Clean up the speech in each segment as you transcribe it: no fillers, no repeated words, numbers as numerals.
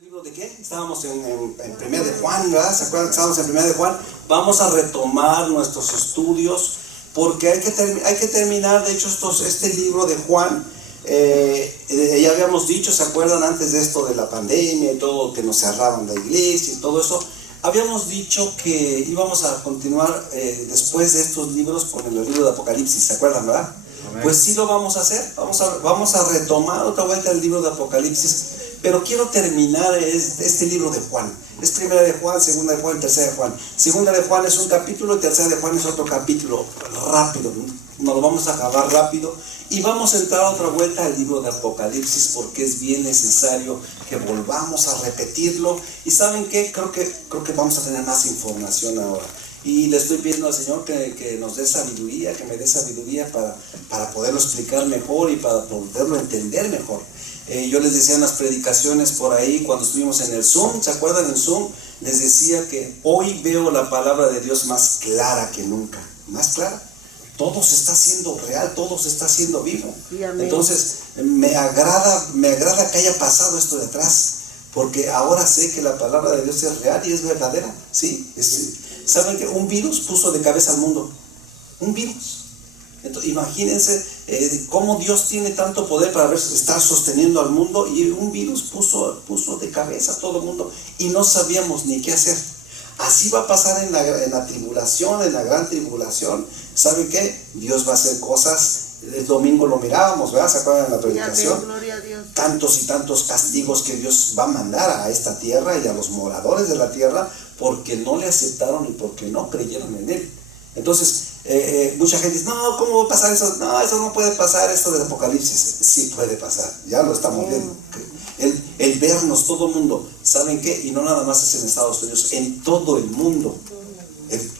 ¿El libro de qué? Estábamos en Primera de Juan, ¿verdad? ¿Se acuerdan que estábamos en Primera de Juan? Vamos a retomar nuestros estudios porque hay que terminar, de hecho, este libro de Juan. Ya habíamos dicho, ¿se acuerdan antes de esto de la pandemia y todo, que nos cerraban la iglesia y todo eso? Habíamos dicho que íbamos a continuar después de estos libros con el libro de Apocalipsis, ¿se acuerdan, verdad? Amén. Pues sí lo vamos a hacer, vamos a retomar otra vuelta el libro de Apocalipsis, pero quiero terminar este libro de Juan. Es Primera de Juan, Segunda de Juan, Tercera de Juan. Segunda de Juan es un capítulo y Tercera de Juan es otro capítulo, rápido, nos lo vamos a acabar rápido. Y vamos a entrar otra vuelta al libro de Apocalipsis porque es bien necesario que volvamos a repetirlo. Y ¿saben qué? Creo que vamos a tener más información ahora. Y le estoy pidiendo al Señor que nos dé sabiduría, que me dé sabiduría para poderlo explicar mejor y para poderlo entender mejor. Yo les decía en las predicaciones por ahí, cuando estuvimos en el Zoom, ¿se acuerdan en Zoom? Les decía que hoy veo la palabra de Dios más clara que nunca. Más clara. Todo se está haciendo real, todo se está haciendo vivo. Sí, entonces me agrada que haya pasado esto de atrás, porque ahora sé que la palabra de Dios es real y es verdadera. ¿Sí? ¿Saben que un virus puso de cabeza al mundo? Un virus. Entonces, imagínense cómo Dios tiene tanto poder para estar sosteniendo al mundo, y un virus puso de cabeza a todo el mundo y no sabíamos ni qué hacer. Así va a pasar en la tribulación, en la gran tribulación. ¿Saben qué? Dios va a hacer cosas. El domingo lo mirábamos, ¿verdad? ¿Se acuerdan de la predicación? Gloria a Dios. Tantos y tantos castigos que Dios va a mandar a esta tierra y a los moradores de la tierra porque no le aceptaron y porque no creyeron en Él. Entonces, mucha gente dice, no, ¿cómo va a pasar eso? No, eso no puede pasar, esto del Apocalipsis. Sí puede pasar, ya lo estamos viendo. El vernos, todo el mundo, ¿saben qué? Y no nada más es en Estados Unidos, en todo el mundo.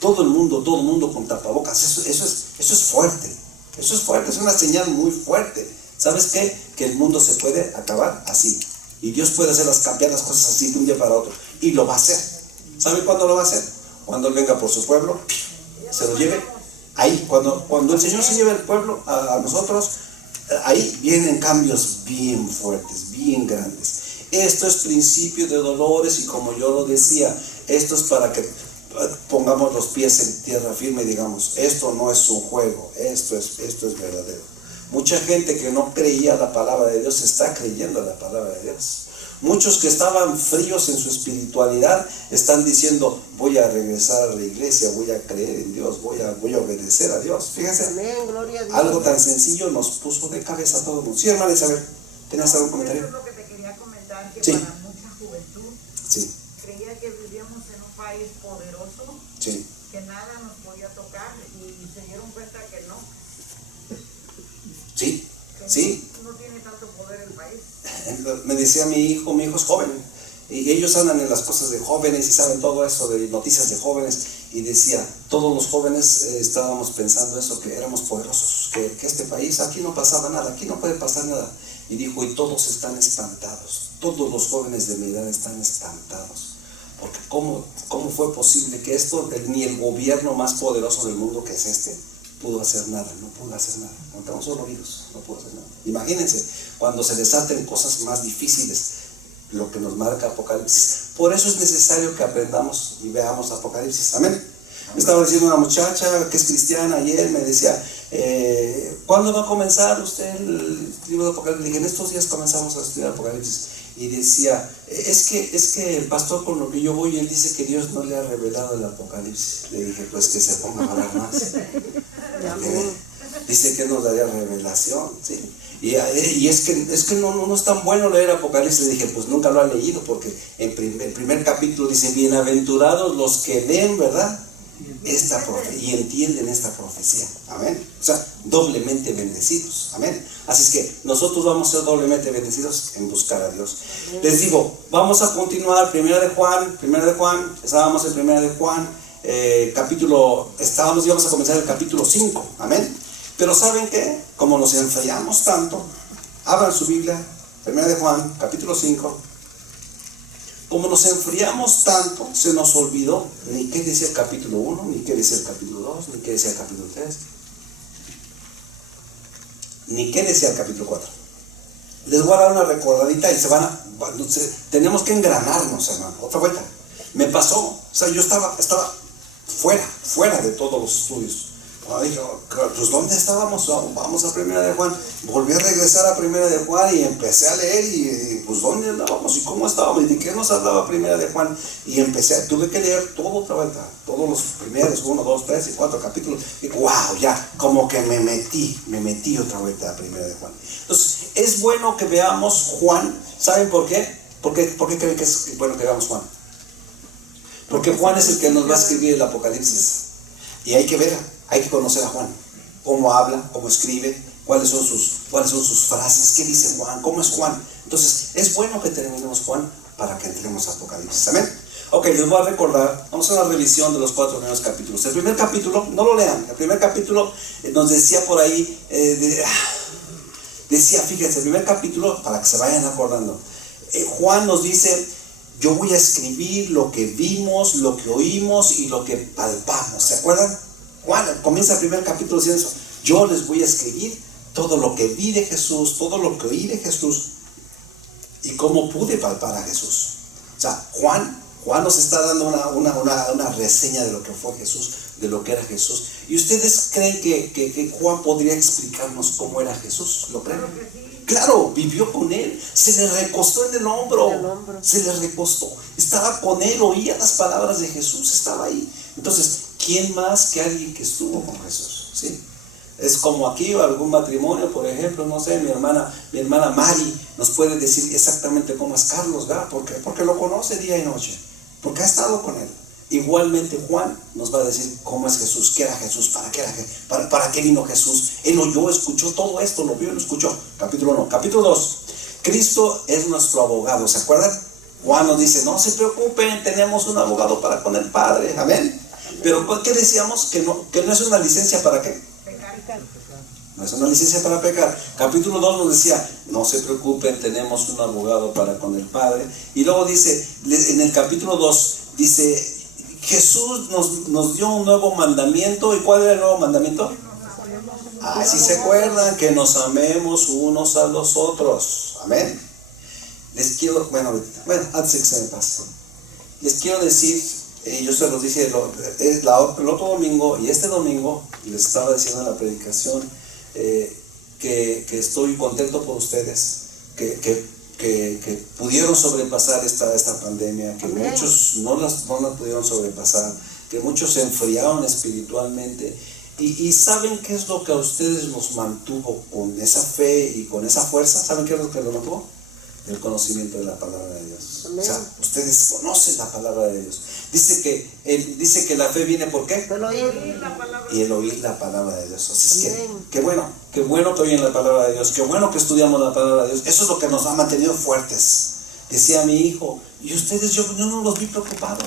Todo el mundo con tapabocas. Eso es fuerte. Eso es fuerte, es una señal muy fuerte. ¿Sabes qué? Que el mundo se puede acabar así. Y Dios puede cambiar las cosas así de un día para otro. Y lo va a hacer. ¿Sabe cuándo lo va a hacer? Cuando Él venga por su pueblo, se lo lleve. Ahí, cuando el Señor se lleve el pueblo a nosotros, ahí vienen cambios bien fuertes, bien grandes. Esto es principio de dolores, y como yo lo decía, esto es para que pongamos los pies en tierra firme y digamos, esto no es un juego, esto es verdadero. Mucha gente que no creía la palabra de Dios está creyendo la palabra de Dios. Muchos que estaban fríos en su espiritualidad están diciendo, voy a regresar a la iglesia, voy a creer en Dios, voy a obedecer a Dios. Fíjense, amén, gloria a Dios. Algo tan sencillo nos puso de cabeza a todo el mundo. Sí, hermana Isabel, ¿tenías algún comentario? Eso es lo que te quería comentar, que sí. Para mucha juventud sí. creía que vivíamos en un país poderoso, sí. que nada nos podía tocar, y se dieron cuenta que no. Sí, que sí. No tiene tanto poder el país. Me decía mi hijo es joven, y ellos andan en las cosas de jóvenes y saben todo eso de noticias de jóvenes, y decía, todos los jóvenes estábamos pensando eso, que éramos poderosos, que este país, aquí no pasaba nada, aquí no puede pasar nada. Y dijo, y todos están espantados, todos los jóvenes de mi edad están espantados, porque ¿cómo fue posible que esto, ni el gobierno más poderoso del mundo, que es pudo hacer nada? No pudo hacer nada, contamos solo virus, no pudo hacer nada. Imagínense, cuando se desaten cosas más difíciles, lo que nos marca Apocalipsis. Por eso es necesario que aprendamos y veamos Apocalipsis. Amén. Me estaba diciendo una muchacha que es cristiana ayer, me decía, ¿cuándo va a comenzar usted el libro de Apocalipsis? Le dije, en estos días comenzamos a estudiar Apocalipsis. Y decía, es que el pastor con lo que yo voy, él dice que Dios no le ha revelado el Apocalipsis. Le dije, pues que se ponga a hablar más. Dice que nos daría revelación, ¿sí? Y es que no es tan bueno leer Apocalipsis. Le dije, pues nunca lo ha leído, porque en el primer capítulo dice, bienaventurados los que leen, ¿verdad? Y entienden esta profecía. Amén. O sea, doblemente bendecidos. Amén. Así es que nosotros vamos a ser doblemente bendecidos en buscar a Dios. Les digo, vamos a continuar. Primera de Juan, estábamos en Primera de Juan, íbamos a comenzar el capítulo 5. Amén. Pero ¿saben qué? Como nos enfriamos tanto, abran su Biblia, Primera de Juan, capítulo 5. Como nos enfriamos tanto, se nos olvidó ni qué decía el capítulo 1, ni qué decía el capítulo 2, ni qué decía el capítulo 3, ni qué decía el capítulo 4. Les voy a dar una recordadita y tenemos que engranarnos, hermano. Otra vuelta. Me pasó, o sea, yo estaba fuera de todos los estudios. Dije, pues ¿dónde estábamos? Vamos a Primera de Juan. Volví a regresar a Primera de Juan y empecé a leer y pues ¿dónde andábamos? ¿Y cómo estábamos? ¿Y de qué nos hablaba Primera de Juan? Y tuve que leer todo otra vuelta, todos los primeros 1, 2, 3 y 4 capítulos. Y wow, ya, como que me metí otra vuelta a Primera de Juan. Entonces, es bueno que veamos Juan. ¿Saben por qué? ¿Por qué creen que es bueno que veamos Juan? Porque Juan es el que nos va a escribir el Apocalipsis. Y hay que conocer a Juan. Cómo habla, cómo escribe, cuáles son sus frases, qué dice Juan, cómo es Juan. Entonces, es bueno que terminemos Juan para que entremos a Apocalipsis. ¿Amén? Ok, les voy a recordar, vamos a hacer una revisión de los 4 primeros capítulos. El primer capítulo, no lo lean, el primer capítulo nos decía por ahí, fíjense, el primer capítulo, para que se vayan acordando, Juan nos dice: yo voy a escribir lo que vimos, lo que oímos y lo que palpamos. ¿Se acuerdan? Juan comienza el primer capítulo diciendo eso. Yo les voy a escribir todo lo que vi de Jesús, todo lo que oí de Jesús y cómo pude palpar a Jesús. O sea, Juan nos está dando una reseña de lo que fue Jesús, de lo que era Jesús. ¿Y ustedes creen que Juan podría explicarnos cómo era Jesús? ¿Lo creen? Claro, vivió con él, se le recostó en el hombro, se le recostó, estaba con él, oía las palabras de Jesús, estaba ahí. Entonces, ¿quién más que alguien que estuvo con Jesús? ¿Sí? Es como aquí, algún matrimonio, por ejemplo, no sé, mi hermana Mari nos puede decir exactamente cómo es Carlos, ¿verdad? ¿Por qué? Porque lo conoce día y noche, porque ha estado con él. Igualmente Juan nos va a decir cómo es Jesús, qué era Jesús, para qué era Jesús, para qué vino Jesús. Él oyó, escuchó todo esto, lo vio y lo escuchó. Capítulo 1. Capítulo 2. Cristo es nuestro abogado, ¿se acuerdan? Juan nos dice: no se preocupen, tenemos un abogado para con el Padre. Amén. Pero ¿qué decíamos? Que no es una licencia para qué. No es una licencia para pecar. Capítulo 2 nos decía: no se preocupen, tenemos un abogado para con el Padre. Y luego dice, en el capítulo 2, dice: Jesús nos dio un nuevo mandamiento. ¿Y cuál era el nuevo mandamiento? Si se acuerdan, que nos amemos unos a los otros. Amén. Les quiero, antes de que se me pase, les quiero decir, yo se los dije el otro domingo y este domingo, les estaba diciendo en la predicación, que estoy contento por ustedes, que pudieron sobrepasar esta pandemia, que Amén. Muchos no la pudieron sobrepasar, que muchos se enfriaron espiritualmente. Y ¿saben qué es lo que a ustedes los mantuvo con esa fe y con esa fuerza? ¿Saben qué es lo que los mantuvo? El conocimiento de la palabra de Dios. Amén. O sea, ustedes conocen la palabra de Dios. Dice que la fe viene ¿por qué? El oír la palabra de Dios. Así es que, qué bueno que oyen la palabra de Dios, qué bueno que estudiamos la palabra de Dios. Eso es lo que nos ha mantenido fuertes. Decía mi hijo: y ustedes, yo no los vi preocupados.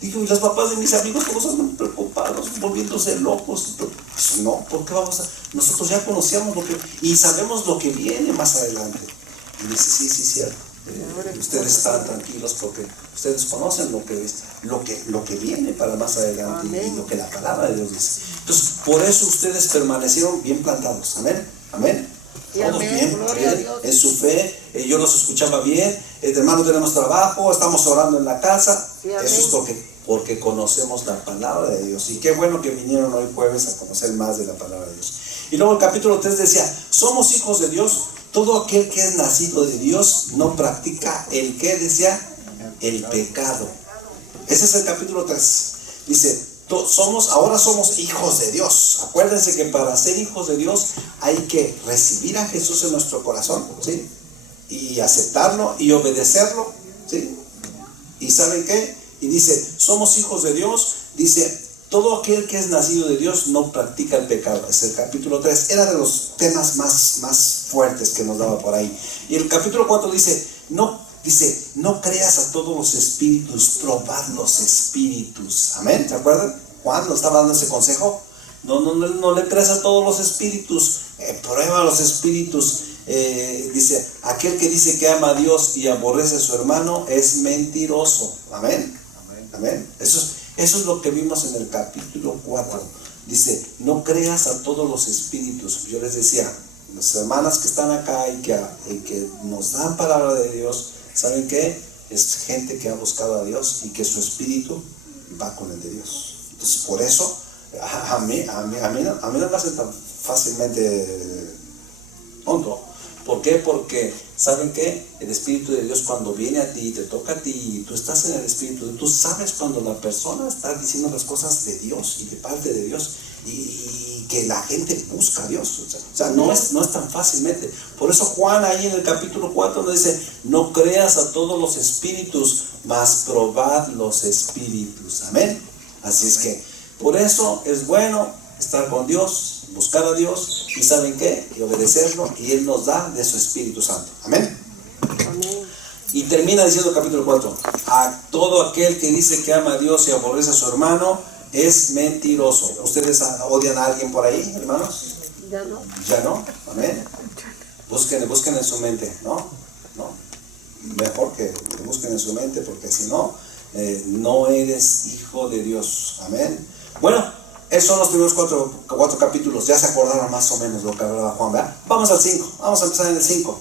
Digo, y los papás de mis amigos todos andan preocupados, volviéndose locos. Pues no, ¿por qué nosotros ya conocíamos y sabemos lo que viene más adelante? Y dice: sí, cierto. Ustedes están tranquilos porque ustedes conocen lo que viene para más adelante. Amén. Y lo que la palabra de Dios dice. Entonces, por eso ustedes permanecieron bien plantados. Amén. Todos bien en su fe. Yo los escuchaba bien. Hermano, tenemos trabajo, estamos orando en la casa. Sí, eso es porque conocemos la palabra de Dios. Y qué bueno que vinieron hoy jueves a conocer más de la palabra de Dios. Y luego el capítulo 3 decía: somos hijos de Dios. Todo aquel que es nacido de Dios no practica el pecado. Ese es el capítulo 3. Dice: ahora somos hijos de Dios. Acuérdense que para ser hijos de Dios hay que recibir a Jesús en nuestro corazón, ¿sí? Y aceptarlo y obedecerlo, ¿sí? ¿Y saben qué? Y dice: somos hijos de Dios. Dice: todo aquel que es nacido de Dios no practica el pecado. Es el capítulo 3. Era de los temas más fuertes que nos daba por ahí. Y el capítulo 4 dice: no creas a todos los espíritus, probad los espíritus. Amén. ¿Se acuerdan? Juan nos estaba dando ese consejo. No le creas a todos los espíritus, prueba los espíritus. Dice: aquel que dice que ama a Dios y aborrece a su hermano es mentiroso. Amén. Eso es lo que vimos en el capítulo 4. Dice: no creas a todos los espíritus. Yo les decía, las hermanas que están acá y que nos dan palabra de Dios, ¿saben qué? Es gente que ha buscado a Dios y que su espíritu va con el de Dios. Entonces, por eso, a mí no me hace tan fácilmente tonto. ¿Por qué? Porque, ¿saben qué? El Espíritu de Dios cuando viene a ti, te toca a ti, y tú estás en el Espíritu, tú sabes cuando la persona está diciendo las cosas de Dios y de parte de Dios, y que la gente busca a Dios. O sea, no es tan fácilmente. Por eso Juan ahí en el capítulo 4 nos dice, no creas a todos los espíritus, mas probad los espíritus. Amén. Así es que, por eso es bueno estar con Dios, buscar a Dios, y ¿saben qué? Y obedecerlo, y Él nos da de su Espíritu Santo. Amén. Amén. Y termina diciendo el capítulo 4, a todo aquel que dice que ama a Dios y aborrece a su hermano, es mentiroso. ¿Ustedes odian a alguien por ahí, hermanos? Ya no. ¿Ya no? Amén. Busquen en su mente, ¿no? Mejor que busquen en su mente, porque si no, no eres hijo de Dios. Amén. Bueno, esos son los primeros cuatro capítulos. Ya se acordaron más o menos lo que hablaba Juan, ¿verdad? Vamos al 5, vamos a empezar en el 5.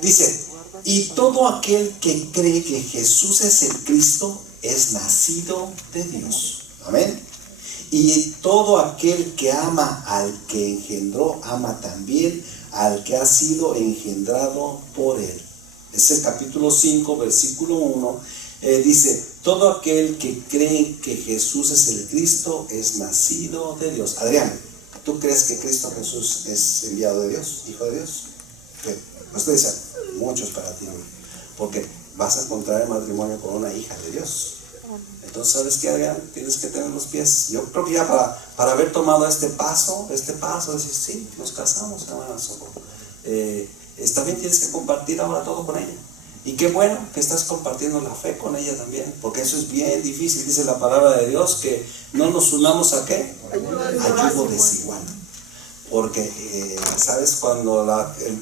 Dice, y todo aquel que cree que Jesús es el Cristo es nacido de Dios. Amén. Y todo aquel que ama al que engendró, ama también al que ha sido engendrado por él. Es el capítulo 5, versículo 1. Dice, todo aquel que cree que Jesús es el Cristo es nacido de Dios. Adrián, ¿tú crees que Cristo Jesús es enviado de Dios, hijo de Dios? Pues tú dices, muchos para ti, porque vas a contraer matrimonio con una hija de Dios. Entonces, ¿sabes qué, Adrián? Tienes que tener los pies. Yo creo que ya para haber tomado este paso, decir, sí, nos casamos, hermanas. También tienes que compartir ahora todo con ella. Y qué bueno que estás compartiendo la fe con ella también, porque eso es bien difícil. Dice la palabra de Dios que no nos unamos a ¿qué? Ayudo desigual. Porque, ¿sabes? Cuando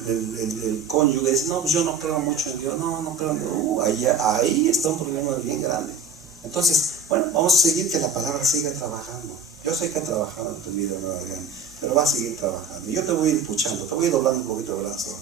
el cónyuge dice, no, pues yo no creo mucho en Dios, no creo en Dios, ahí está un problema bien grande. Entonces, bueno, vamos a seguir que la palabra siga trabajando. Yo sé que ha trabajado en tu vida, ¿no, Adrián? Pero va a seguir trabajando. Y yo te voy a ir puchando, te voy a ir doblando un poquito el brazo.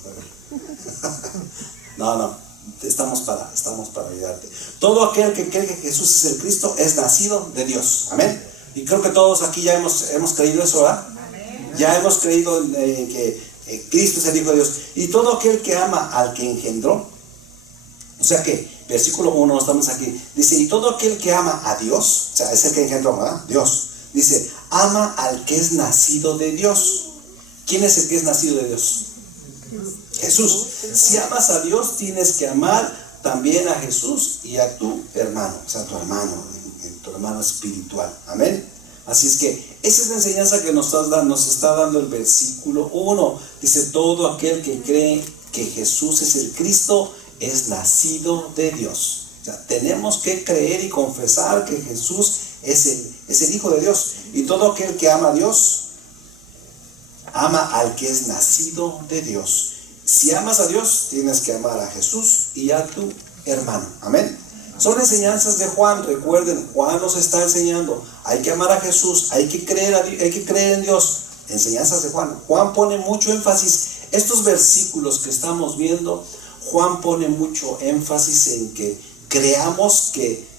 No, estamos para ayudarte. Todo aquel que cree que Jesús es el Cristo es nacido de Dios. Amén. Y creo que todos aquí ya hemos creído eso, ¿verdad? Amén. Ya hemos creído que Cristo es el Hijo de Dios. Y todo aquel que ama al que engendró, o sea que, versículo 1, estamos aquí, dice, y todo aquel que ama a Dios, o sea, es el que engendró, ¿verdad? Dios. Dice, ama al que es nacido de Dios. ¿Quién es el que es nacido de Dios? Jesús. Si amas a Dios, tienes que amar también a Jesús y a tu hermano, o sea, tu hermano espiritual. Amén. Así es que esa es la enseñanza que nos está dando el versículo 1. Dice, todo aquel que cree que Jesús es el Cristo es nacido de Dios. O sea, tenemos que creer y confesar que Jesús es el Hijo de Dios. Y todo aquel que ama a Dios, ama al que es nacido de Dios. Si amas a Dios, tienes que amar a Jesús y a tu hermano. Amén. Son enseñanzas de Juan. Recuerden, Juan nos está enseñando. Hay que amar a Jesús, hay que creer en Dios. Enseñanzas de Juan. Juan pone mucho énfasis. Estos versículos que estamos viendo, Juan pone mucho énfasis en que creamos que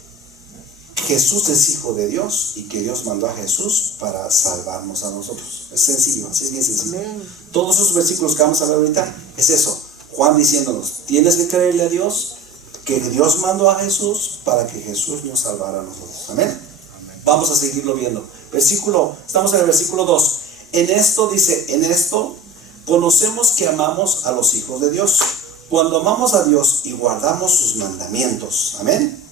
Jesús es Hijo de Dios y que Dios mandó a Jesús para salvarnos a nosotros. Es sencillo, así es bien sencillo. Amén. Todos esos versículos que vamos a ver ahorita es eso. Juan diciéndonos, tienes que creerle a Dios, que Dios mandó a Jesús para que Jesús nos salvara a nosotros. Amén. Amén. Vamos a seguirlo viendo. Estamos en el versículo 2. En esto conocemos que amamos a los hijos de Dios, cuando amamos a Dios y guardamos sus mandamientos. Amén.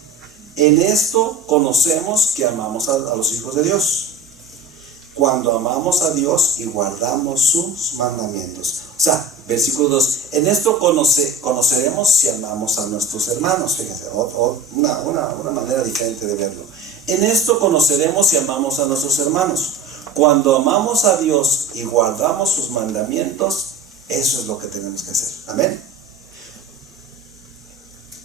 En esto conocemos que amamos a los hijos de Dios, cuando amamos a Dios y guardamos sus mandamientos. O sea, versículo 2, en esto conoceremos si amamos a nuestros hermanos. Fíjense, una manera diferente de verlo. En esto conoceremos si amamos a nuestros hermanos. Cuando amamos a Dios y guardamos sus mandamientos, eso es lo que tenemos que hacer. Amén.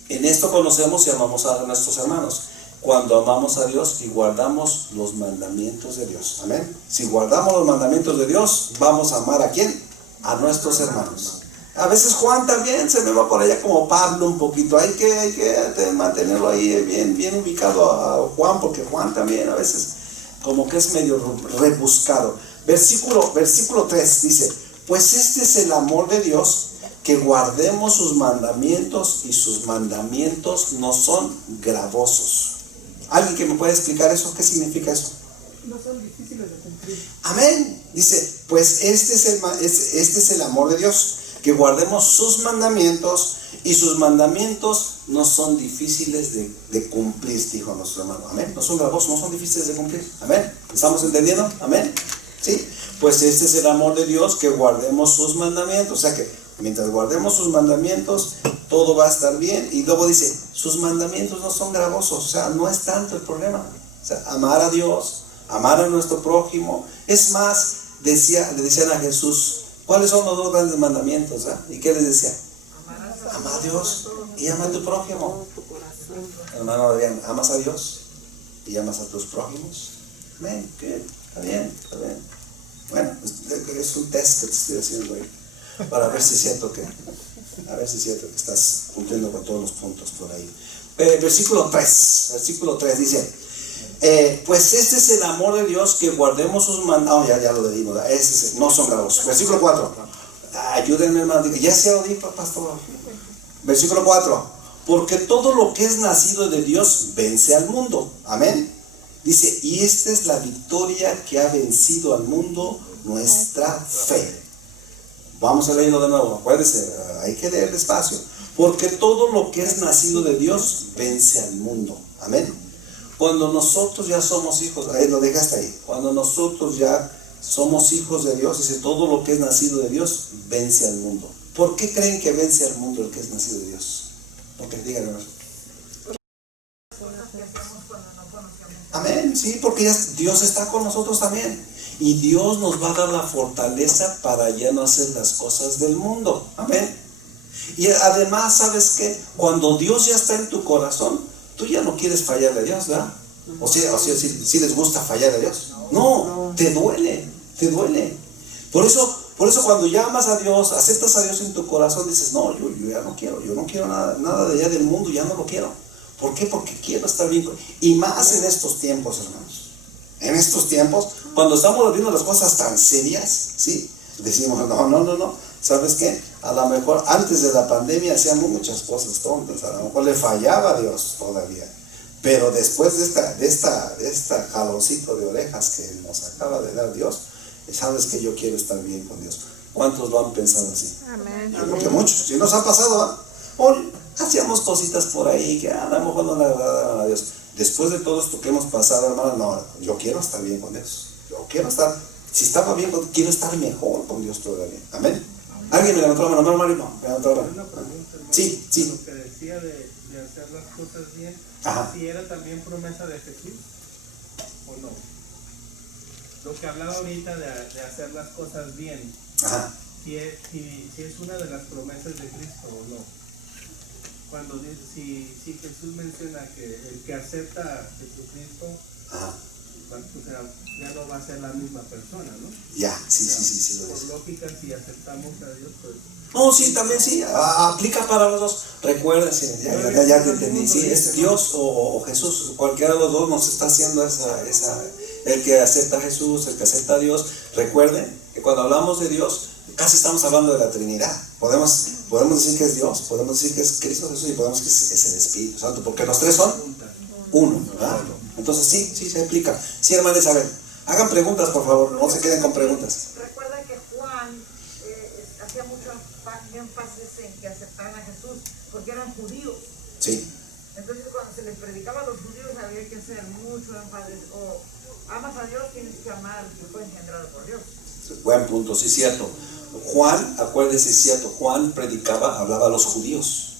En esto conocemos y amamos a nuestros hermanos, cuando amamos a Dios y guardamos los mandamientos de Dios. Amén. Si guardamos los mandamientos de Dios, vamos a amar ¿a quién? a nuestros hermanos. A veces Juan también se me va por allá como Pablo un poquito. Hay que mantenerlo ahí bien ubicado a Juan, porque Juan también a veces como que es medio rebuscado. Versículo 3 dice: pues este es el amor de Dios, que guardemos sus mandamientos, y sus mandamientos no son gravosos. ¿Alguien que me pueda explicar eso? ¿Qué significa eso? No son difíciles de cumplir. Amén. Dice, pues este es el amor de Dios, que guardemos sus mandamientos, y sus mandamientos no son difíciles de cumplir, dijo nuestro hermano. Amén. No son gravosos, no son difíciles de cumplir. Amén. ¿Estamos entendiendo? Amén. ¿Sí? Pues este es el amor de Dios, que guardemos sus mandamientos. O sea que mientras guardemos sus mandamientos, todo va a estar bien. Y luego dice, sus mandamientos no son gravosos. O sea, no es tanto el problema. O sea, amar a Dios, amar a nuestro prójimo. Es más, le decían a Jesús, ¿cuáles son los dos grandes mandamientos? ¿Y qué les decía? Ama a Dios y ama a tu prójimo. Hermano Adrián, ¿amas a Dios y amas a tus prójimos? Amén. Está bien. Bueno, es un test que te estoy haciendo ahí, para ver si es cierto que estás cumpliendo con todos los puntos por ahí. Versículo 3 dice, pues este es el amor de Dios, que guardemos sus mandamientos. Ya lo dimos, no son gravosos. Versículo 4, ayúdenme, hermano, ya se lo dijo, pastor. Versículo 4, porque todo lo que es nacido de Dios vence al mundo. Amén. Dice, y esta es la victoria que ha vencido al mundo, nuestra fe. Vamos a leerlo de nuevo, acuérdense, hay que leer despacio. Porque todo lo que es nacido de Dios vence al mundo. Amén. Cuando nosotros ya somos hijos, lo dejaste ahí. Cuando nosotros ya somos hijos de Dios, dice, todo lo que es nacido de Dios vence al mundo. ¿Por qué creen que vence al mundo el que es nacido de Dios? Porque díganme. Amén, sí, porque ya Dios está con nosotros también. Y Dios nos va a dar la fortaleza para ya no hacer las cosas del mundo. Amén. Y además, ¿sabes qué? Cuando Dios ya está en tu corazón, tú ya no quieres fallarle a Dios, ¿verdad? O sea, si les gusta fallar a Dios. No, te duele. Por eso cuando llamas a Dios, aceptas a Dios en tu corazón, dices, no, yo ya no quiero nada de allá del mundo, ya no lo quiero. ¿Por qué? Porque quiero estar bien. Y más en estos tiempos, hermanos. En estos tiempos, cuando estamos viendo las cosas tan serias, ¿sí? Decimos, no. ¿Sabes qué? A lo mejor antes de la pandemia hacíamos muchas cosas tontas. A lo mejor le fallaba a Dios todavía. Pero después de esta jaloncito de orejas que nos acaba de dar Dios, ¿sabes qué? Yo quiero estar bien con Dios. ¿Cuántos lo han pensado así? Amén. Yo creo que muchos. Si nos ha pasado, hacíamos cositas por ahí que a lo mejor no le agradaban a Dios. Después de todo esto que hemos pasado, hermano, no, yo quiero estar bien con Dios. Yo quiero estar, si estaba bien, quiero estar mejor con Dios todavía. Amén. ¿Alguien me levantó la mano? No, Mario, no. Me levantó la mano. Sí. Lo que decía de hacer las cosas bien, si era también promesa de Jesús o no. Lo que hablaba ahorita de hacer las cosas bien, si es una de las promesas de Cristo o no. Cuando si Jesús menciona que el que acepta a Jesucristo, o sea, ya no va a ser la misma persona, ¿no? Sí, por lógica, si aceptamos a Dios, pues... No, sí, también sí, aplica para los dos. Recuérdense, ya te entendí, si es Dios o Jesús, cualquiera de los dos nos está haciendo el que acepta a Jesús, el que acepta a Dios. Recuerden que cuando hablamos de Dios, casi estamos hablando de la Trinidad. Podemos decir que es Dios, podemos decir que es Cristo Jesús y podemos decir que es el Espíritu Santo, porque los tres son uno, ¿verdad? Entonces sí se aplica. Sí, hermana Isabel, hagan preguntas, por favor, no se queden con preguntas. Recuerda que Juan hacía mucho énfasis en que aceptaran a Jesús, porque eran judíos. Sí. Entonces cuando se les predicaba a los judíos había que hacer mucho énfasis, o amas a Dios, tienes que amar al que fue engendrado por Dios. Buen punto, sí, cierto. Juan, acuérdense, es cierto, Juan hablaba a los judíos.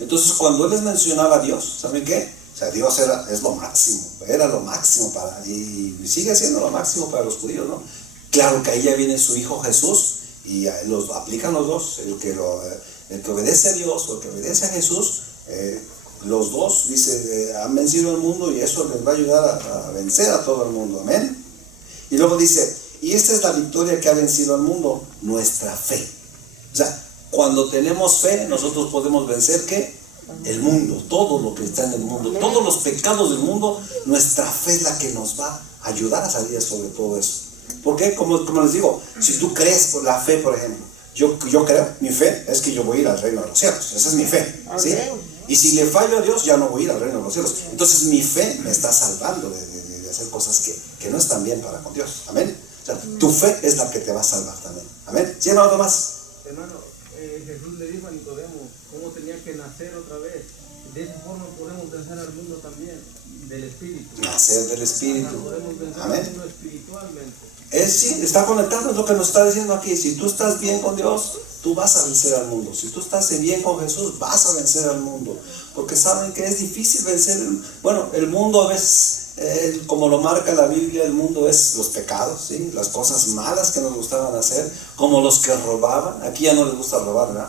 Entonces, cuando él les mencionaba a Dios, ¿saben qué? O sea, Dios es lo máximo, era lo máximo y sigue siendo lo máximo para los judíos, ¿no? Claro que ahí ya viene su hijo Jesús y los aplican los dos, el que obedece a Dios o el que obedece a Jesús, los dos, dice, han vencido al mundo y eso les va a ayudar a vencer a todo el mundo, amén. Y luego dice, Y esta es la victoria que ha vencido al mundo, nuestra fe. O sea, cuando tenemos fe, nosotros podemos vencer, ¿qué? El mundo, todo lo que está en el mundo, todos los pecados del mundo. Nuestra fe es la que nos va a ayudar a salir sobre todo eso. Porque, como les digo, si tú crees por la fe, por ejemplo, yo creo, mi fe es que yo voy a ir al reino de los cielos. Esa es mi fe, ¿sí? Y si le fallo a Dios, ya no voy a ir al reino de los cielos. Entonces mi fe me está salvando de hacer cosas que no están bien para con Dios. Amén. O sea, tu fe es la que te va a salvar también. Amén. ¿Sí, hermano Tomás? Hermano, Jesús le dijo a Nicodemo cómo tenía que nacer otra vez. De esa forma podemos vencer al mundo también, del Espíritu. Nacer del Espíritu. Podemos vencer Amén. al mundo espiritualmente. Sí, está conectado, es lo que nos está diciendo aquí. Si tú estás bien con Dios, tú vas a vencer al mundo. Si tú estás bien con Jesús, vas a vencer al mundo. Porque saben que es difícil vencer. El mundo a veces, como lo marca la Biblia, el mundo es los pecados, ¿sí? Las cosas malas que nos gustaban hacer, como los que robaban. Aquí ya no les gusta robar, ¿verdad?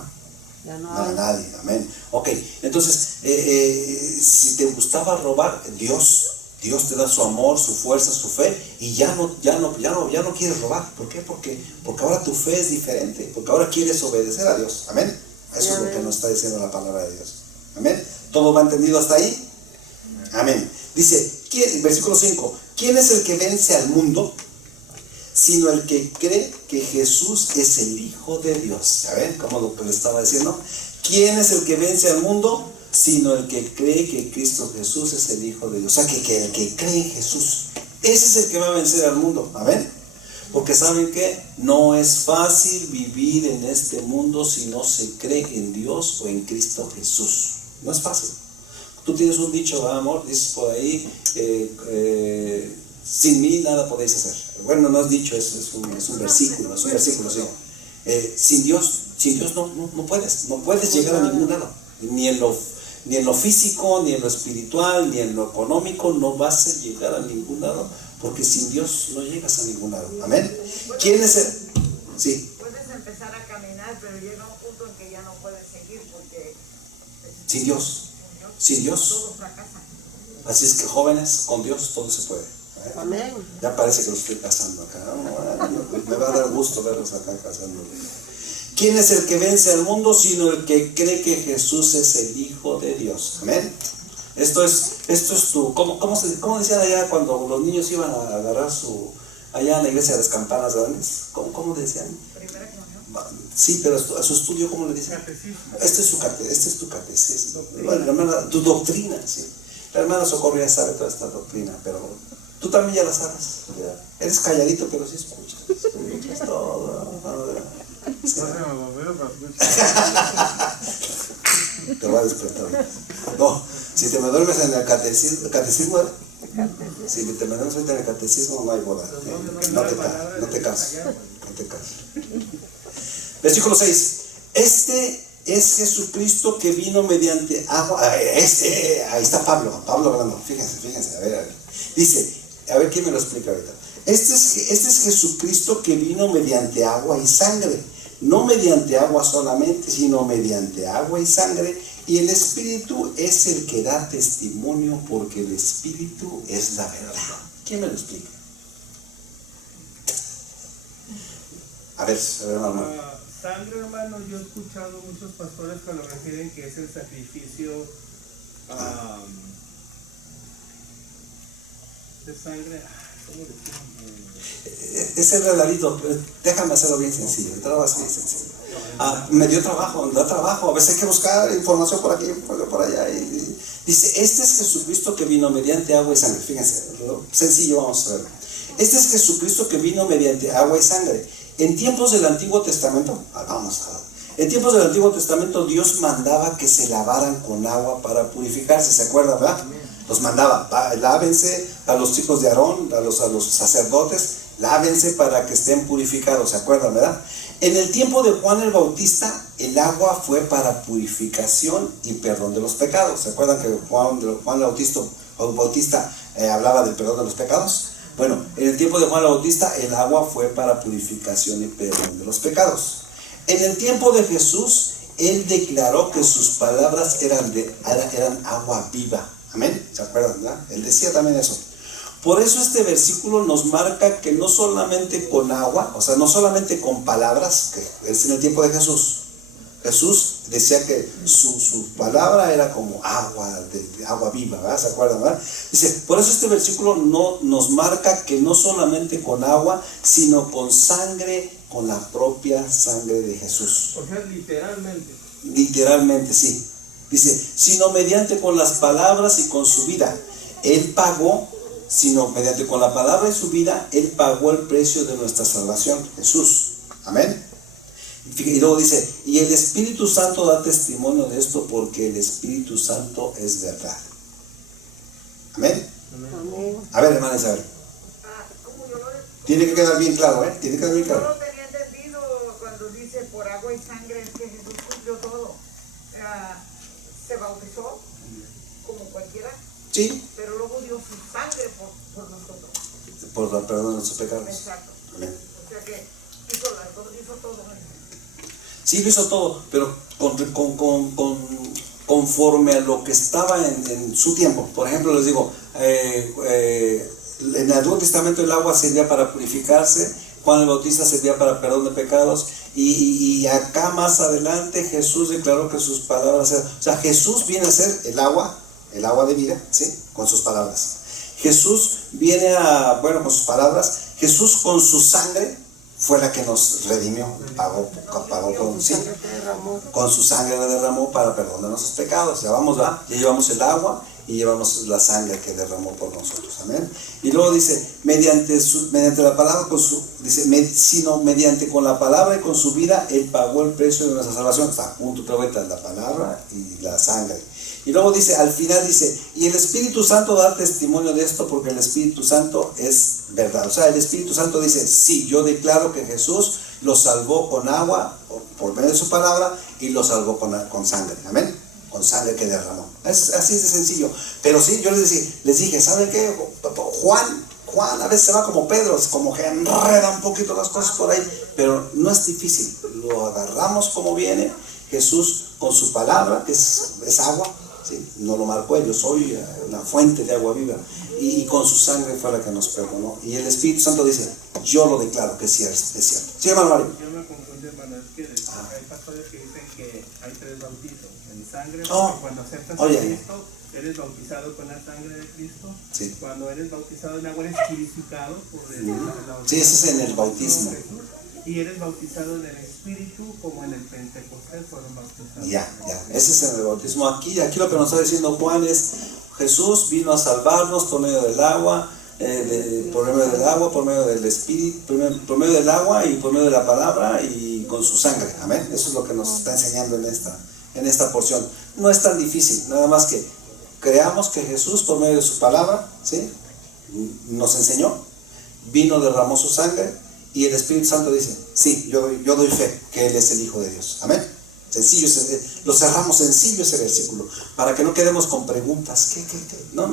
Ya no a nadie, amén. Ok, entonces, si te gustaba robar, Dios te da su amor, su fuerza, su fe, y ya no quieres robar. ¿Por qué? Porque ahora tu fe es diferente, porque ahora quieres obedecer a Dios. Amén. Eso es lo que nos está diciendo la palabra de Dios. Amén. ¿Todo va entendido hasta ahí? Amén. Dice, versículo 5, ¿quién es el que vence al mundo? Sino el que cree que Jesús es el Hijo de Dios. ¿Ya ven cómo lo que le estaba diciendo? ¿Quién es el que vence al mundo? Sino el que cree que Cristo Jesús es el Hijo de Dios. O sea, que el que cree en Jesús, ese es el que va a vencer al mundo. Amén. Porque saben que no es fácil vivir en este mundo si no se cree en Dios o en Cristo Jesús. No es fácil. Tú tienes un dicho, amor, dices por ahí, sin mí nada podéis hacer. Bueno, no es dicho, es un versículo, sí. Sin Dios no puedes llegar a ningún lado. Ni en lo físico, ni en lo espiritual, ni en lo económico, no vas a llegar a ningún lado, porque sin Dios no llegas a ningún lado. Amén. ¿Quién es el? Sí. Puedes empezar a caminar, pero llega un punto en que ya no puedes seguir porque sin Dios. Todo fracasa. Así es que jóvenes, con Dios todo se puede. Amén. Ya parece que lo estoy casando acá. Me va a dar gusto verlos acá casando. ¿Quién es el que vence al mundo? Sino el que cree que Jesús es el Hijo de Dios. Amén. Esto es tu. ¿Cómo decían allá cuando los niños iban a agarrar allá en la iglesia de las campanas grandes? ¿Cómo decían? Primera comunión. Sí, pero a su estudio, ¿cómo le dicen? Catecismo. Este es tu catecismo. Bueno, hermana, tu doctrina, sí. La hermana Socorro ya sabe toda esta doctrina, pero tú también ya la sabes. Ya. Eres calladito, pero sí escuchas. Escuchas todo. Sí. Te voy a despertar. No, si te me duermes en el catecismo, si te me duermes en el catecismo, no hay boda. No te cases. Versículo 6. Este es Jesucristo que vino mediante agua. Ahí está Pablo hablando. Fíjense, a ver. Dice, a ver quién me lo explica ahorita. Este es Jesucristo que vino mediante agua y sangre. No mediante agua solamente, sino mediante agua y sangre. Y el Espíritu es el que da testimonio, porque el Espíritu es la verdad. ¿Quién me lo explica? A ver, hermano. Sangre, hermano, yo he escuchado muchos pastores que lo refieren que es el sacrificio de sangre. ¿Cómo decimos? Es el reladito, déjame hacerlo bien sencillo. Me dio trabajo, da trabajo. A veces hay que buscar información por aquí, por allá. Y dice, este es Jesucristo que vino mediante agua y sangre. Fíjense, sencillo, vamos a verlo. Este es Jesucristo que vino mediante agua y sangre. En tiempos del Antiguo Testamento, en tiempos del Antiguo Testamento Dios mandaba que se lavaran con agua para purificarse, ¿se acuerdan, verdad? Los mandaba, lávense a los hijos de Aarón, a los sacerdotes, lávense para que estén purificados, ¿se acuerdan, verdad? En el tiempo de Juan el Bautista, el agua fue para purificación y perdón de los pecados. ¿Se acuerdan que Juan el Bautista hablaba del perdón de los pecados? Bueno, en el tiempo de Juan el Bautista, el agua fue para purificación y perdón de los pecados. En el tiempo de Jesús, Él declaró que sus palabras eran agua viva. Amén. ¿Se acuerdan, verdad? Él decía también eso. Por eso este versículo nos marca que no solamente con agua, o sea, no solamente con palabras, que es en el tiempo de Jesús. Jesús decía que su palabra era como agua, de agua viva, ¿verdad? ¿Se acuerdan, verdad? Dice, por eso este versículo no, nos marca que no solamente con agua, sino con sangre, con la propia sangre de Jesús. O sea, literalmente. Literalmente, sí. Dice, sino mediante con las palabras y con su vida. Él pagó, sino mediante con la palabra y su vida, Él pagó el precio de nuestra salvación, Jesús. Amén. Y luego dice, y el Espíritu Santo da testimonio de esto porque el Espíritu Santo es verdad. Amén. Amén. A ver, hermana Isabel. Tiene que quedar bien claro, ¿eh? Tiene que quedar bien Yo claro. lo tenía entendido cuando dice por agua y sangre, es que Jesús cumplió todo. Se bautizó como cualquiera, Sí. pero luego dio su sangre por nosotros. Por la perdón de nuestros pecados. Exacto. Amén. O sea que hizo todo. Sí, lo hizo todo, pero conforme a lo que estaba en su tiempo. Por ejemplo, les digo, en el Antiguo Testamento el agua servía para purificarse, Juan el Bautista servía para perdón de pecados, y acá más adelante Jesús declaró que sus palabras eran, o sea, Jesús viene a ser el agua de vida, ¿sí? Con sus palabras. Jesús viene con sus palabras, Jesús con su sangre fue la que nos redimió, pagó con, sí, con su sangre la derramó para perdonar nuestros pecados. Ya vamos, ya llevamos el agua y llevamos la sangre que derramó por nosotros. Amén. Y luego dice, mediante la palabra sino mediante con la palabra y con su vida, Él pagó el precio de nuestra salvación. Está junto otra vuelta, la palabra y la sangre. Y luego dice, al final dice, y el Espíritu Santo da testimonio de esto porque el Espíritu Santo es verdad. O sea, el Espíritu Santo dice, sí, yo declaro que Jesús lo salvó con agua, por medio de su palabra, y lo salvó con sangre. Amén. Con sangre que derramó. Así es de sencillo. Pero sí, yo les dije, ¿saben qué? Juan a veces se va como Pedro, como que enreda un poquito las cosas por ahí, pero no es difícil. Lo agarramos como viene. Jesús con su palabra, que es agua, ¿sí? No lo marcó, yo soy una fuente de agua viva, y con su sangre fue la que nos perdonó. Y el Espíritu Santo dice, yo lo declaro que sí es cierto. ¿Sí, hermano Mario? Yo me confundo, hermano, es que hay pastores que dicen que hay 3 bautizos: en sangre, cuando aceptas a Cristo, eres bautizado con la sangre de Cristo. Sí. Cuando eres bautizado en agua, eres purificado por el sí, ese es en el bautismo. Y eres bautizado en el Espíritu, como en el Pentecostés fueron bautizados. Ya, ese es en el bautismo. Aquí lo que nos está diciendo Juan es, Jesús vino a salvarnos por medio del agua, por medio del Espíritu, por medio del agua y por medio de la palabra y con su sangre. Amén. Eso es lo que nos está enseñando en esta porción. No es tan difícil, nada más que creamos que Jesús, por medio de su palabra, ¿sí?, nos enseñó, vino, derramó su sangre. Y el Espíritu Santo dice, sí, yo doy fe que Él es el Hijo de Dios. Amén. Sencillo, lo cerramos sencillo ese versículo, para que no quedemos con preguntas. ¿Qué? No,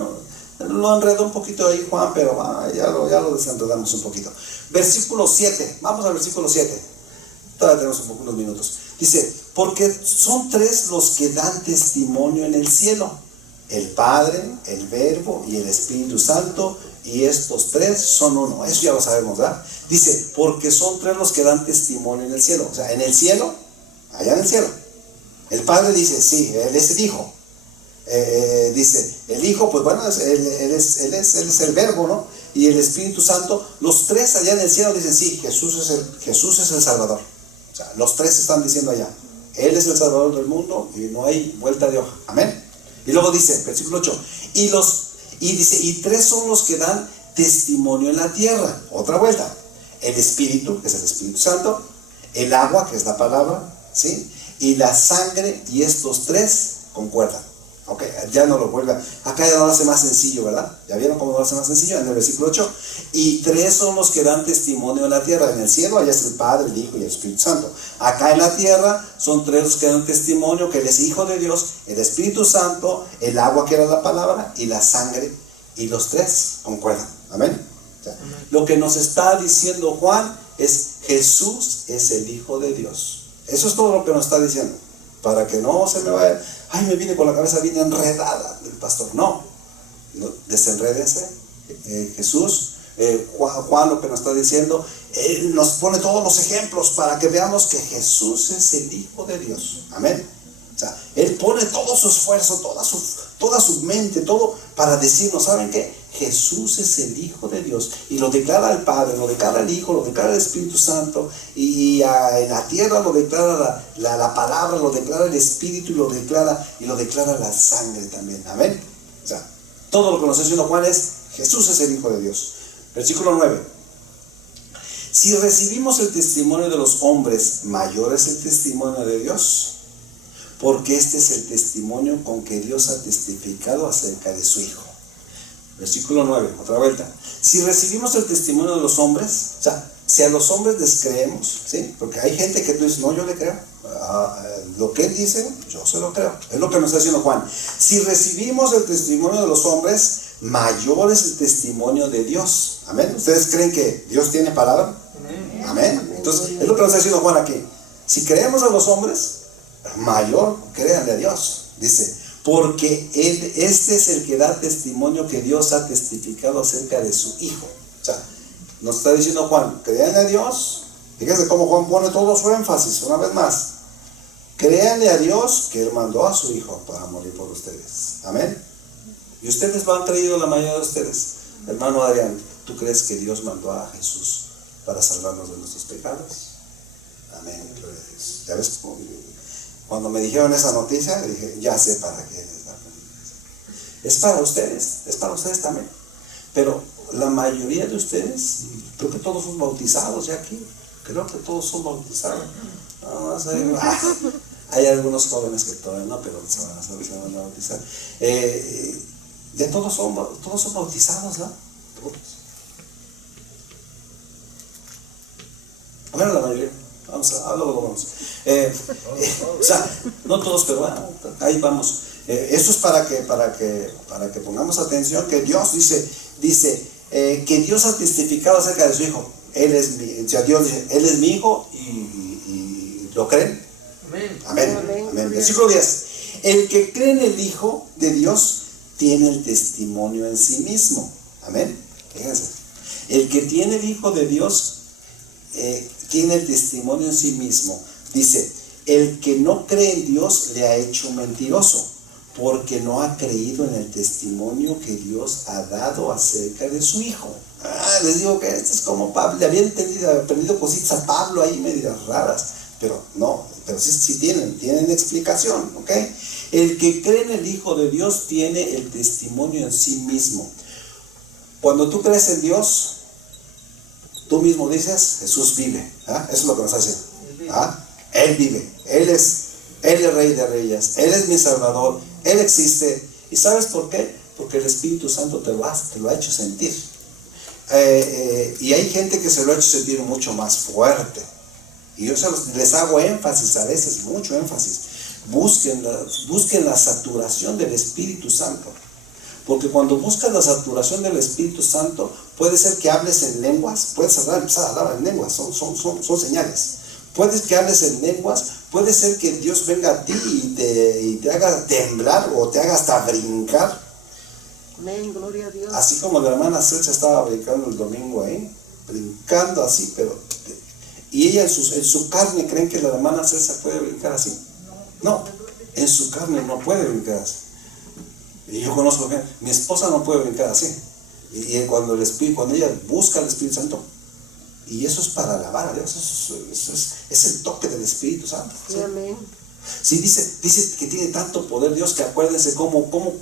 lo enredó un poquito ahí Juan, pero ya lo desenredamos un poquito. Versículo 7, vamos al versículo 7. Todavía tenemos unos minutos. Dice, porque son 3 los que dan testimonio en el cielo: el Padre, el Verbo y el Espíritu Santo, y estos 3 son uno. Eso ya lo sabemos, ¿verdad? Dice, porque son 3 los que dan testimonio en el cielo. O sea, en el cielo, allá en el cielo, el Padre dice, sí, Él es el Hijo. Dice, el Hijo, pues bueno, él es el Verbo, ¿no? Y el Espíritu Santo, los 3 allá en el cielo dicen, sí, Jesús es el Salvador. O sea, los 3 están diciendo allá, Él es el Salvador del mundo y no hay vuelta de hoja. Amén. Y luego dice, versículo 8, y 3 son los que dan testimonio en la tierra. Otra vuelta. El Espíritu, que es el Espíritu Santo, el agua, que es la palabra, ¿sí?, y la sangre, y estos 3 concuerdan. Ok, ya no lo vuelve. Acá ya no lo hace más sencillo, ¿verdad? ¿Ya vieron cómo lo hace más sencillo? En el versículo 8. Y 3 son los que dan testimonio en la tierra. En el cielo, allá es el Padre, el Hijo y el Espíritu Santo. Acá en la tierra son 3 los que dan testimonio que Él es Hijo de Dios, el Espíritu Santo, el agua, que era la palabra, y la sangre, y los 3 concuerdan. Amén. O sea, lo que nos está diciendo Juan es, Jesús es el Hijo de Dios. Eso es todo lo que nos está diciendo. Para que no se me vaya, ay, me viene con la cabeza bien enredada el pastor. No, desenrédense, Jesús, Juan lo que nos está diciendo, Él nos pone todos los ejemplos para que veamos que Jesús es el Hijo de Dios. Amén. O sea, Él pone todo su esfuerzo, toda su mente, todo para decirnos, ¿saben qué? Jesús es el Hijo de Dios, y lo declara el Padre, lo declara el Hijo, lo declara el Espíritu Santo, y en la tierra lo declara la palabra, lo declara el Espíritu, y lo declara la sangre también. Amén. O sea, todo lo que nos está diciendo Juan es: Jesús es el Hijo de Dios. Versículo 9. Si recibimos el testimonio de los hombres, mayor es el testimonio de Dios, porque este es el testimonio con que Dios ha testificado acerca de su Hijo. Versículo 9, otra vuelta. Si recibimos el testimonio de los hombres, o sea, si a los hombres les creemos, ¿sí? Porque hay gente que tú dices, no, yo le creo. Lo que él dice, yo se lo creo. Es lo que nos está diciendo Juan. Si recibimos el testimonio de los hombres, mayor es el testimonio de Dios. Amén. ¿Ustedes creen que Dios tiene palabra? Amén. Entonces, es lo que nos está diciendo Juan aquí. Si creemos a los hombres, mayor créanle a Dios. Dice, porque este es el que da testimonio que Dios ha testificado acerca de su Hijo. O sea, nos está diciendo Juan, créanle a Dios. Fíjense cómo Juan pone todo su énfasis, una vez más. Créanle a Dios que Él mandó a su Hijo para morir por ustedes. Amén. Y ustedes lo han creído, la mayoría de ustedes. Hermano Adrián, ¿tú crees que Dios mandó a Jesús para salvarnos de nuestros pecados? Amén, gloria a Dios. ¿Ya ves cómo? Cuando me dijeron esa noticia, dije, ya sé para qué es la predicación. Es para ustedes también. Pero la mayoría de ustedes, creo que todos son bautizados ya aquí. Creo que todos son bautizados. Hay algunos jóvenes que todavía no, pero se van a bautizar. Ya todos son bautizados, ¿no? Todos. Bueno, la mayoría. Luego vamos. O sea, no todos, pero bueno, ahí vamos. Eso es para que pongamos atención, que Dios dice que Dios ha testificado acerca de su Hijo. Dios dice, Él es mi Hijo, y ¿lo creen? Amén. Versículo 10. El que cree en el Hijo de Dios tiene el testimonio en sí mismo. Amén. Fíjense. El que tiene el Hijo de Dios tiene el testimonio en sí mismo. Dice, el que no cree en Dios le ha hecho mentiroso, porque no ha creído en el testimonio que Dios ha dado acerca de su Hijo. Les digo que esto es como Pablo. Le había aprendido cositas a Pablo ahí medias raras, pero no, pero sí tienen explicación, ¿ok? El que cree en el Hijo de Dios tiene el testimonio en sí mismo. Cuando tú crees en Dios, tú mismo dices, Jesús vive. Eso es lo que nos hace. Él vive. Él es Rey de Reyes. Él es mi Salvador. Él existe. ¿Y sabes por qué? Porque el Espíritu Santo te lo ha hecho sentir. Y hay gente que se lo ha hecho sentir mucho más fuerte. Y yo les hago énfasis a veces, mucho énfasis. Busquen la saturación del Espíritu Santo. Porque cuando buscas la saturación del Espíritu Santo, puede ser que hables en lenguas, puedes empezar a hablar en lenguas, son señales. Puedes que hables en lenguas, puede ser que Dios venga a ti y te haga temblar o te haga hasta brincar. Amén, gloria a Dios. Así como la hermana Celsa estaba brincando el domingo ahí, brincando así, pero... Y ella en su carne, ¿creen que la hermana Celsa puede brincar así? No, en su carne no puede brincar así. Y yo conozco que mi esposa no puede brincar así. Y cuando ella busca al Espíritu Santo, y eso es para alabar a Dios, eso es el toque del Espíritu Santo. ¿Sí? Amén. Sí, dice que tiene tanto poder Dios, que acuérdense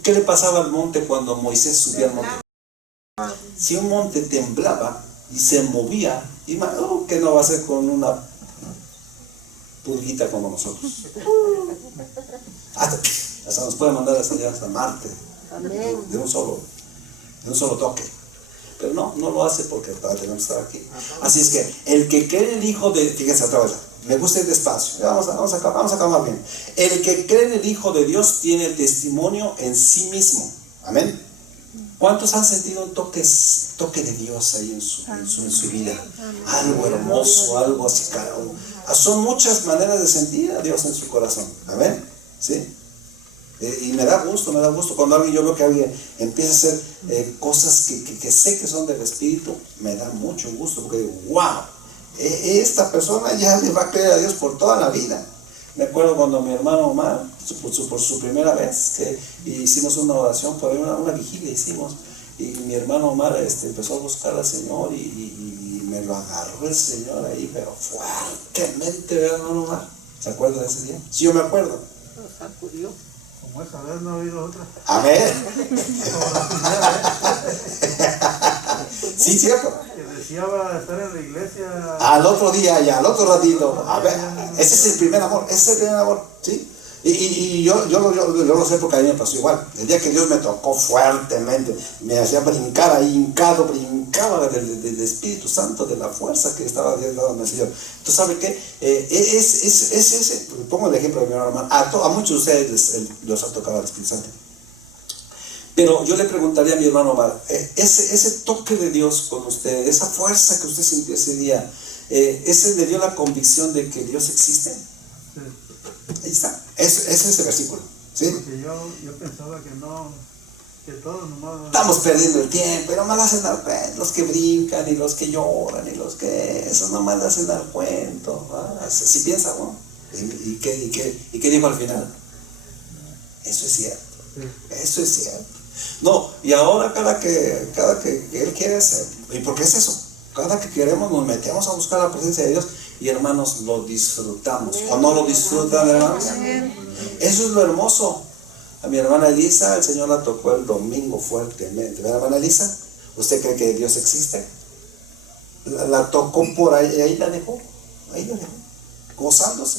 qué le pasaba al monte cuando Moisés subía al monte. Si un monte temblaba y se movía, ¿qué no va a hacer con una pulguita como nosotros? Hasta nos puede mandar hasta Marte. Amén. De un solo toque. Pero no lo hace porque tenemos que estar aquí. Así es que el que cree en el Hijo de... Fíjense otra vez, me gusta ir despacio. Vamos a acabar bien. El que cree en el Hijo de Dios tiene el testimonio en sí mismo. Amén. ¿Cuántos han sentido un toque de Dios ahí en su vida? Algo hermoso, algo así. Son muchas maneras de sentir a Dios en su corazón. Amén. ¿Sí? Y me da gusto cuando alguien, yo veo que alguien empieza a hacer cosas que sé que son del Espíritu, me da mucho gusto, porque digo, wow, esta persona ya le va a creer a Dios por toda la vida. Me acuerdo cuando mi hermano Omar, por su primera vez, que hicimos una oración, por ahí una vigilia hicimos, y mi hermano Omar empezó a buscar al Señor y me lo agarró el Señor ahí, pero fuertemente, ¿verdad, hermano Omar? ¿Se acuerda de ese día? Sí, yo me acuerdo. Como esa vez no ha habido otra. Amén. Sí, cierto. Que deseaba estar en la iglesia. Al otro día ya, al otro ratito. A ver, ese es el primer amor, ¿sí? Y yo lo sé porque a mí me pasó igual. El día que Dios me tocó fuertemente, me hacía brincar ahí, brincaba del Espíritu Santo, de la fuerza que estaba dando el Señor. ¿Tú sabes qué? Ese, pongo el ejemplo de mi hermano, a muchos de ustedes los ha tocado el Espíritu Santo. Pero yo le preguntaría a mi hermano Omar, ese toque de Dios con usted, esa fuerza que usted sintió ese día, ¿ese le dio la convicción de que Dios existe? Sí. Ahí está, ese es el versículo, ¿sí? Porque yo pensaba que no, que todos nomás... Estamos perdiendo el tiempo, y nomás le hacen dar cuento, los que brincan, y los que lloran, y los que... Esos nomás le hacen dar cuento, así piensa, ¿no? ¿Y qué dijo al final? Eso es cierto, eso es cierto. No, y ahora cada que Él quiere hacer, ¿y por qué es eso? Cada que queremos nos metemos a buscar la presencia de Dios y hermanos, lo disfrutamos. ¿O no lo disfrutan, hermanos? Eso es lo hermoso. A mi hermana Elisa, el Señor la tocó el domingo fuertemente. ¿Verdad, hermana Elisa? ¿Usted cree que Dios existe? La tocó por ahí la dejó, gozándose.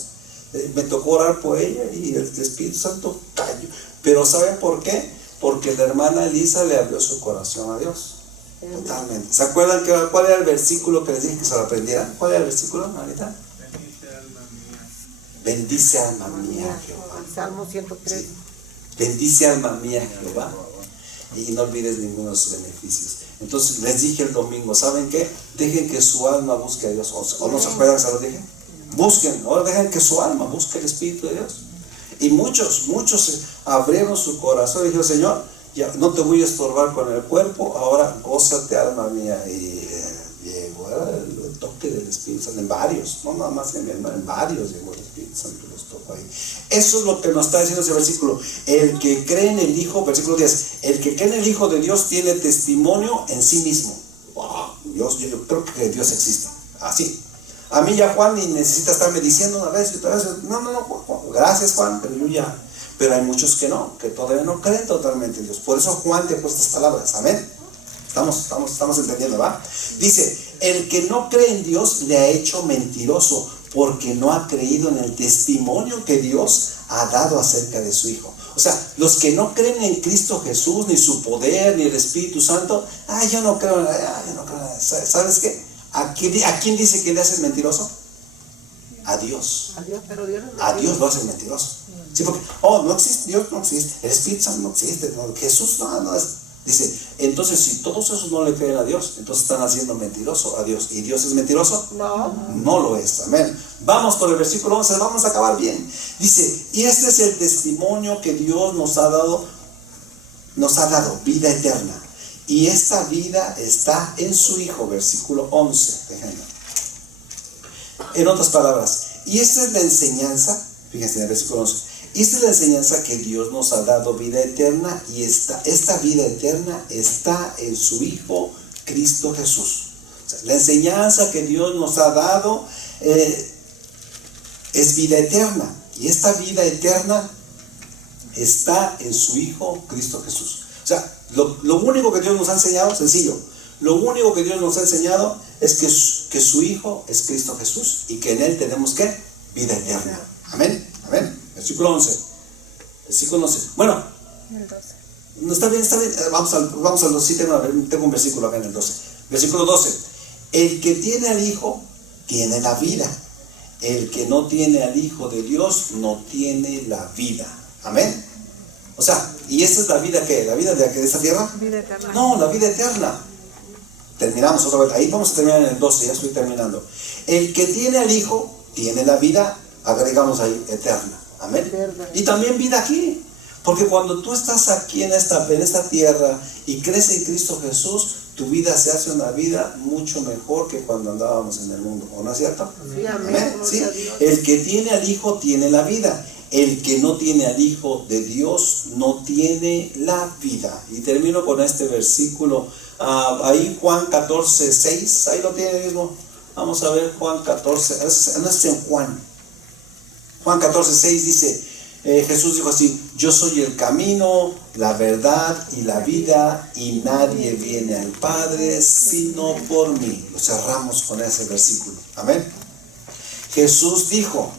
Me tocó orar por ella y el Espíritu Santo cayó. Pero ¿saben por qué? Porque la hermana Elisa le abrió su corazón a Dios. Totalmente. ¿Se acuerdan cuál era el versículo que les dije que se lo aprendieran? ¿Cuál era el versículo, Marita? Bendice alma mía Jehová. Salmo 103. Sí. Bendice alma mía Jehová. Y no olvides ninguno de sus beneficios. Entonces les dije el domingo, ¿saben qué? Dejen que su alma busque a Dios. ¿O no se acuerdan que se lo dije? Busquen, ahora dejen que su alma busque el Espíritu de Dios. Y muchos abrieron su corazón y dijeron, Señor, ya no te voy a estorbar con el cuerpo, ahora gózate alma mía. Y llegó el toque del Espíritu Santo en varios, no nada más en mi alma, en varios llegó el Espíritu Santo, los tocó ahí. Eso es lo que nos está diciendo ese versículo. El que cree en el Hijo, versículo 10, el que cree en el Hijo de Dios tiene testimonio en sí mismo. Wow, yo creo que Dios existe, así. A mí ya Juan ni necesita estarme diciendo una vez y otra vez, no, gracias Juan, pero yo ya. Pero hay muchos que no, que todavía no creen totalmente en Dios. Por eso Juan te ha puesto estas palabras, amén. Estamos entendiendo, ¿va? Dice, el que no cree en Dios le ha hecho mentiroso, porque no ha creído en el testimonio que Dios ha dado acerca de su Hijo. O sea, los que no creen en Cristo Jesús, ni su poder, ni el Espíritu Santo, yo no creo en nada. ¿Sabes qué? ¿A quién dice que le hace mentiroso? A Dios. A Dios lo hace mentiroso. Sí, porque, no existe, Dios no existe, el Espíritu Santo no existe, Jesús no es. Dice, entonces si todos esos no le creen a Dios, entonces están haciendo mentiroso a Dios. ¿Y Dios es mentiroso? No lo es, amén. Vamos por el versículo 11, vamos a acabar bien. Dice, y este es el testimonio que Dios nos ha dado vida eterna. Y esta vida está en su Hijo, versículo 11. Déjenme. En otras palabras, y esta es la enseñanza, fíjense en el versículo 11. Y esta es la enseñanza que Dios nos ha dado vida eterna, y esta vida eterna está en su Hijo, Cristo Jesús. O sea, la enseñanza que Dios nos ha dado es vida eterna, y esta vida eterna está en su Hijo, Cristo Jesús. O sea, lo único que Dios nos ha enseñado, sencillo, lo único que Dios nos ha enseñado es que su Hijo es Cristo Jesús, y que en Él tenemos, ¿qué? Vida eterna. Amén, amén. Versículo 11. Bueno, no, está bien. Vamos al 12. Sí, tengo un versículo acá en el 12. Versículo 12. El que tiene al Hijo tiene la vida. El que no tiene al Hijo de Dios no tiene la vida. Amén. O sea, ¿y esta es la vida qué? ¿La vida de esta tierra? Vida eterna. No, la vida eterna. Terminamos otra vez. Ahí vamos a terminar en el 12. Ya estoy terminando. El que tiene al Hijo tiene la vida, agregamos ahí, eterna. Amén. Y también vida aquí. Porque cuando tú estás aquí en esta tierra y crees en Cristo Jesús, tu vida se hace una vida mucho mejor que cuando andábamos en el mundo, ¿o no es cierto? Sí, amén. ¿Sí? El que tiene al Hijo tiene la vida. El que no tiene al Hijo de Dios no tiene la vida. Y termino con este versículo. Ahí Juan 14, 6, ahí lo tiene mismo. Vamos a ver Juan 14, no es en Juan. Juan 14, 6 dice, Jesús dijo así: yo soy el camino, la verdad y la vida, y nadie viene al Padre sino por mí. Lo cerramos con ese versículo. Amén. Jesús dijo,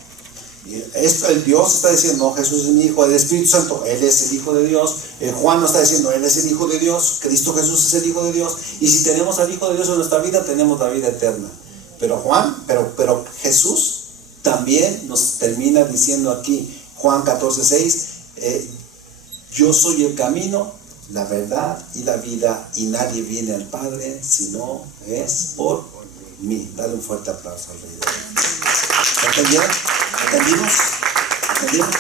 el Dios está diciendo, no, Jesús es mi Hijo. El Espíritu Santo, Él es el Hijo de Dios. Juan no está diciendo, Él es el Hijo de Dios. Cristo Jesús es el Hijo de Dios. Y si tenemos al Hijo de Dios en nuestra vida, tenemos la vida eterna. Pero Jesús también nos termina diciendo aquí, Juan 14, 6, yo soy el camino, la verdad y la vida, y nadie viene al Padre si no es por mí. Dale un fuerte aplauso al Rey de Dios. ¿Entendieron? ¿Entendimos? ¿Entendimos?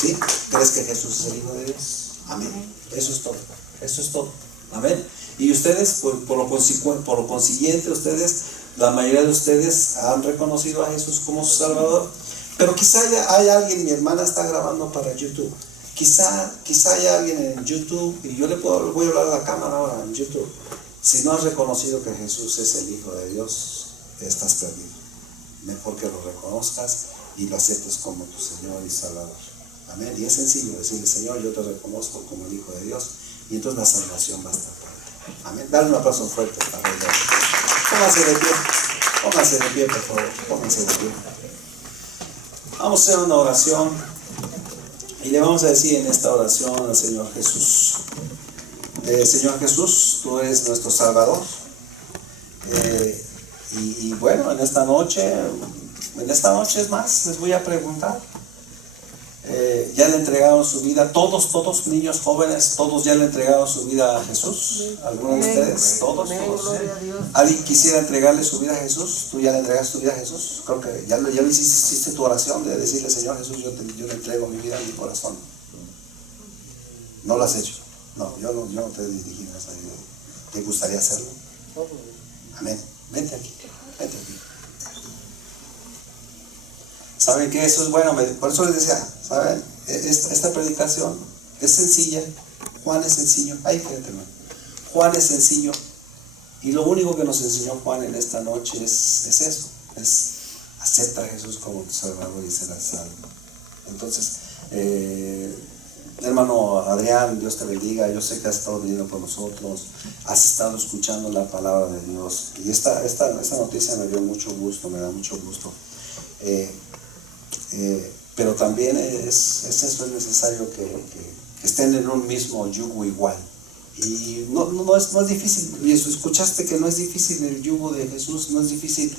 ¿Sí? ¿Crees que Jesús es el Hijo de Dios? Amén. Eso es todo. Eso es todo. Amén. Y ustedes, por lo consiguiente, la mayoría de ustedes han reconocido a Jesús como su Salvador. Pero quizá hay alguien, mi hermana está grabando para YouTube. Quizá haya alguien en YouTube, y yo voy a hablar a la cámara ahora en YouTube. Si no has reconocido que Jesús es el Hijo de Dios, estás perdido. Mejor que lo reconozcas y lo aceptes como tu Señor y Salvador. Amén. Y es sencillo decirle: Señor, yo te reconozco como el Hijo de Dios, y entonces la salvación va a estar para ti. Amén. Dale un aplauso fuerte para Dios. Pónganse de pie. Pónganse de pie, por favor. Pónganse de pie. Vamos a hacer una oración y le vamos a decir en esta oración al Señor Jesús: Señor Jesús, tú eres nuestro Salvador. Y bueno, en esta noche es más, les voy a preguntar. Ya le entregaron su vida, todos niños, jóvenes, todos ya le entregaron su vida a Jesús. ¿Algunos de ustedes? Todos. ¿Alguien quisiera entregarle su vida a Jesús? ¿Tú ya le entregaste tu vida a Jesús? Creo que ya lo hiciste tu oración de decirle: Señor Jesús, yo le entrego mi vida a mi corazón. ¿No lo has hecho? No, yo no te he dirigido a esa vida. ¿Te gustaría hacerlo? Amén. Vente aquí. ¿Saben que eso es bueno? Por eso les decía, ¿saben? Esta predicación es sencilla. Juan es sencillo. Ahí quédate, hermano. Juan es sencillo. Y lo único que nos enseñó Juan en esta noche es eso. Es acepta a Jesús como tu Salvador y serás salvo. Entonces, hermano Adrián, Dios te bendiga. Yo sé que has estado viniendo por nosotros. Has estado escuchando la palabra de Dios. Y esta noticia me dio mucho gusto, me da mucho gusto. Pero también es necesario que estén en un mismo yugo igual. Y no es difícil. Y escuchaste que no es difícil el yugo de Jesús, no es difícil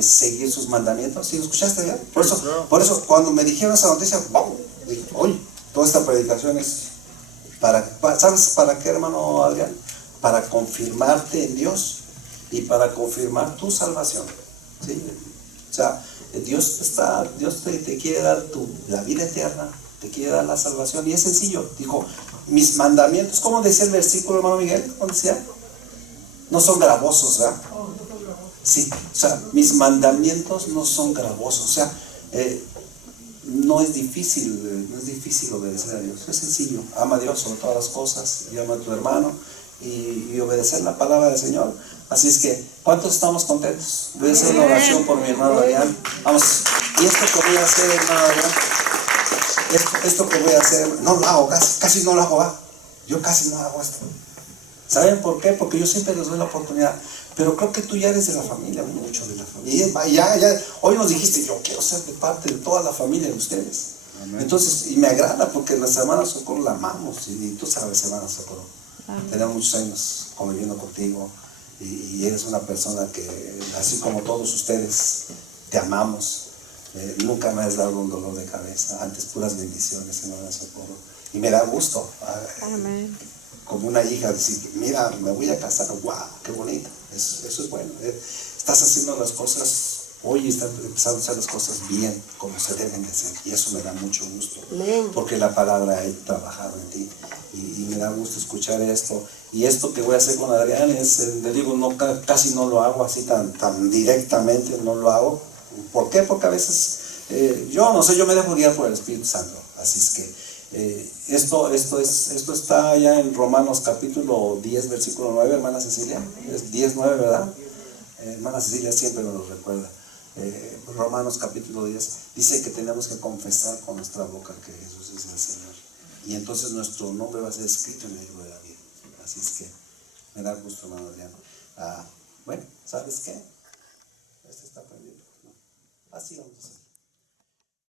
seguir sus mandamientos. ¿Sí lo escuchaste bien? Por eso cuando me dijeron esa noticia, wow, dije: oye, toda esta predicación es ¿sabes para qué, hermano Adrián? Para confirmarte en Dios y para confirmar tu salvación. ¿Sí? O sea, Dios te quiere dar la vida eterna, te quiere dar la salvación, y es sencillo. Dijo: mis mandamientos, ¿cómo decía el versículo, hermano Miguel? ¿Cómo decía? No son gravosos, ¿verdad? Sí, o sea, mis mandamientos no son gravosos. O sea, no es difícil obedecer a Dios. Es sencillo. Ama a Dios sobre todas las cosas y ama a tu hermano y obedecer la palabra del Señor. Así es que, ¿cuántos estamos contentos? Voy a hacer una oración por mi hermano Adrián. Vamos. Y esto que voy a hacer, hermano Adrián, esto que voy a hacer, no lo hago, casi no lo hago, ¿va? Yo casi no hago esto. ¿Saben por qué? Porque yo siempre les doy la oportunidad. Pero creo que tú ya eres de la familia, mucho de la familia. Ya, hoy nos dijiste: yo quiero ser de parte de toda la familia de ustedes. Amén. Entonces, y me agrada porque nuestra hermana Socorro la amamos. Y tú sabes, hermana Socorro, tenemos muchos años conviviendo contigo. Y eres una persona que, así como todos ustedes, te amamos. Nunca me has dado un dolor de cabeza. Antes, puras bendiciones, hermana Socorro. Y me da gusto. Amén. Como una hija, decir: mira, me voy a casar. ¡Wow! ¡Qué bonito! Eso es bueno. Estás haciendo las cosas hoy están empezando a hacer las cosas bien, como se deben de hacer, y eso me da mucho gusto, Amén. porque la palabra ha trabajado en ti, y me da gusto escuchar esto. Y esto que voy a hacer con Adrián es, le digo, no, casi no lo hago así tan directamente, no lo hago. ¿Por qué? Porque a veces, yo no sé, yo me dejo guiar por el Espíritu Santo, así es que esto está ya en Romanos capítulo 10, versículo 9, hermana Cecilia, es 10, 9, ¿verdad? Hermana Cecilia siempre nos lo recuerda. Romanos capítulo 10 dice que tenemos que confesar con nuestra boca que Jesús es el Señor, y entonces nuestro nombre va a ser escrito en el libro de la vida. Así es que me da gusto, hermano Adrián. Bueno, ¿sabes qué? Este está prendido, ¿no? Así vamos a hacer.